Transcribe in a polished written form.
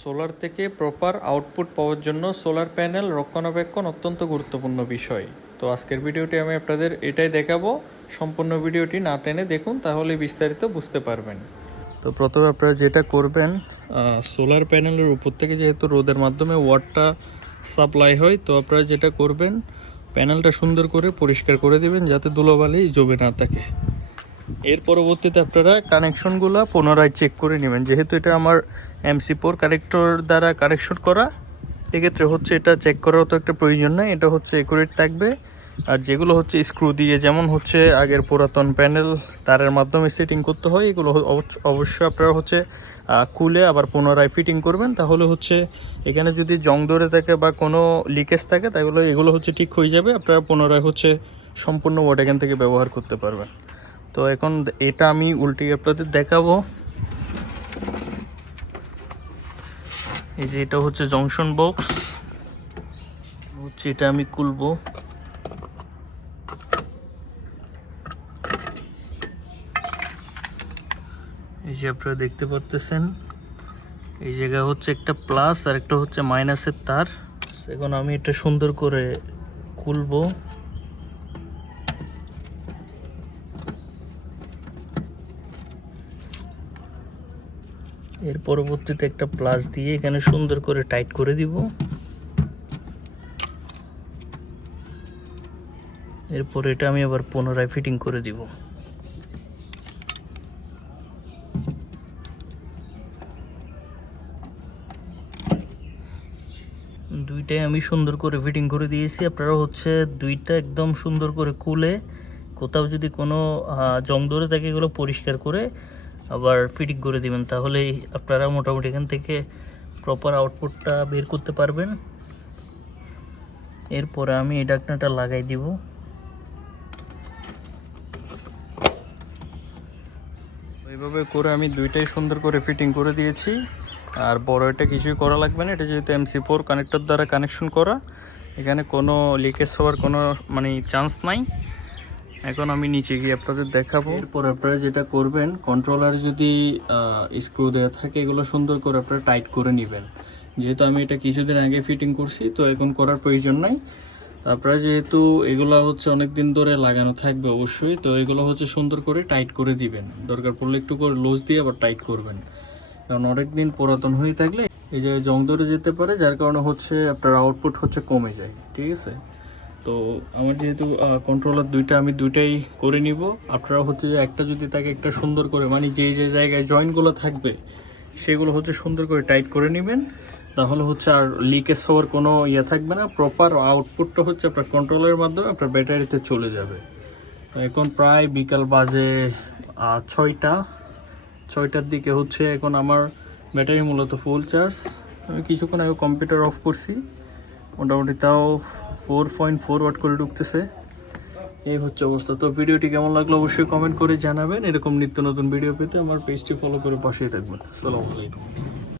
Solar থেকে proper output পাওয়ার জন্য solar panel রক্ষণাবেক্ষণ অত্যন্ত গুরুত্বপূর্ণ বিষয়। তো আজকের ভিডিওটি আমি আপনাদের এটাই দেখাবো। সম্পূর্ণ ভিডিওটি না টেনে দেখুন, তাহলে বিস্তারিত বুঝতে পারবেন। তো প্রথমে আপনারা যেটা করবেন, সোলার প্যানেলের উপর থেকে যেহেতু রোদের মাধ্যমে ওয়াটটা সাপ্লাই হয়, তো আপনারা যেটা করবেন, প্যানেলটা সুন্দর করে পরিষ্কার করে দিবেন যাতে ধুলোবালি জমে না থাকে। এর পরবর্তীতে আপনারা কানেকশনগুলো পুনরায় চেক করে নেবেন। যেহেতু এটা আমার MC4 কানেক্টর দ্বারা কানেকশন করা, এক্ষেত্রে হচ্ছে এটা চেক করার তো একটা প্রয়োজন নাই, এটা হচ্ছে একুরেট থাকবে। আর যেগুলো হচ্ছে স্ক্রু দিয়ে, যেমন হচ্ছে আগের পুরাতন প্যানেল তারের মাধ্যমে সেটিং করতে হয়, এগুলো অবশ্যই আপনারা হচ্ছে খুলে আবার পুনরায় ফিটিং করবেন। তাহলে হচ্ছে এখানে যদি জং ধরে থাকে বা কোনো লিকেজ থাকে, তাহলে এগুলো হচ্ছে ঠিক হয়ে যাবে। আপনারা পুনরায় হচ্ছে সম্পূর্ণ ওয়াট এখান থেকে ব্যবহার করতে পারবেন। তো এখন এটা আমি উল্টে আপনাদের দেখাবো। এই যে এটা হচ্ছে জংশন বক্স, হচ্ছে এটা আমি খুলবো। এই যে আপনারা দেখতে পারতেছেন, এই জায়গা হচ্ছে একটা প্লাস আর একটা হচ্ছে মাইনাসের তার। এখন আমি এটা সুন্দর করে খুলবো। এর পরবর্তীতে একটা প্লাস দিয়ে এখানে সুন্দর করে টাইট করে দিব। এরপর এটা আমি আবার পুনরায় ফিটিং করে দিব। দুইটাই আমি সুন্দর করে ফিটিং করে দিয়েছি। আপনারা হচ্ছে দুইটা একদম সুন্দর করে খুলে, কোথাও যদি কোনো জং ধরে থাকে এগুলো পরিষ্কার করে আবার ফিটিং করে দিবেন। তাহলে আপনারা মোটামুটি এখান থেকে প্রপার আউটপুটটা বের করতে পারবেন। এরপরে আমি এই ঢাকনাটা লাগাই দিব। এইভাবে করে আমি দুইটাই সুন্দর করে ফিটিং করে দিয়েছি। আর বড় এটা কিছুই করা লাগবে না, এটা যেহেতু MC4 কানেক্টর দ্বারা কানেকশন করা, এখানে কোনো লিকেজ হওয়ার কোনো চান্স নাই। এখন আমি নিচে গিয়ে আপনাদের দেখাবো। এরপর আপনারা যেটা করবেন, কন্ট্রোলার যদি স্ক্রু দেওয়া থাকে এগুলো সুন্দর করে আপনারা টাইট করে নেবেন। যেহেতু আমি এটা কিছুদিন আগে ফিটিং করছি, তো এখন করার প্রয়োজন নাই। তারপরে যেহেতু এগুলো হচ্ছে অনেক দিন ধরে লাগানো থাকবে অবশ্যই, তো এগুলো হচ্ছে সুন্দর করে টাইট করে দিবেন। দরকার পড়লে একটু করে লুজ দিয়ে আবার টাইট করবেন, কারণ অনেক দিন পুরাতন হয়ে থাকলে এই যে জং ধরে যেতে পারে, যার কারণে হচ্ছে আপনার আউটপুট হচ্ছে কমে যায়। ঠিক আছে, তো আমার যেহেতু কন্ট্রোলার দুইটা, আমি দুইটাই করে নিব। আপনারা হচ্ছে যে একটা যদি থাকে একটা সুন্দর করে, যে যে জায়গায় জয়েন্টগুলো থাকবে সেগুলো হচ্ছে সুন্দর করে টাইট করে নেবেন। তাহলে হচ্ছে আর লিকেজ হওয়ার কোনো থাকবে না। প্রপার আউটপুটটা হচ্ছে আপনার কন্ট্রোলারের মাধ্যমে আপনার ব্যাটারিতে চলে যাবে। তো এখন প্রায় বিকাল বাজে 6টার দিকে হচ্ছে। এখন আমার ব্যাটারি মূলত ফুল চার্জ। আমি কিছুক্ষণ আগে কম্পিউটার অফ করছি, মোটামুটি তাও 4.4 ওয়াট করে ঢুকতেছে। এই হচ্ছে অবস্থা। তো ভিডিওটি কেমন লাগলো অবশ্যই কমেন্ট করে জানাবেন। এরকম নিত্য নতুন ভিডিও পেতে আমার পেজটি ফলো করে পাশেই থাকবেন। আসসালামু আলাইকুম।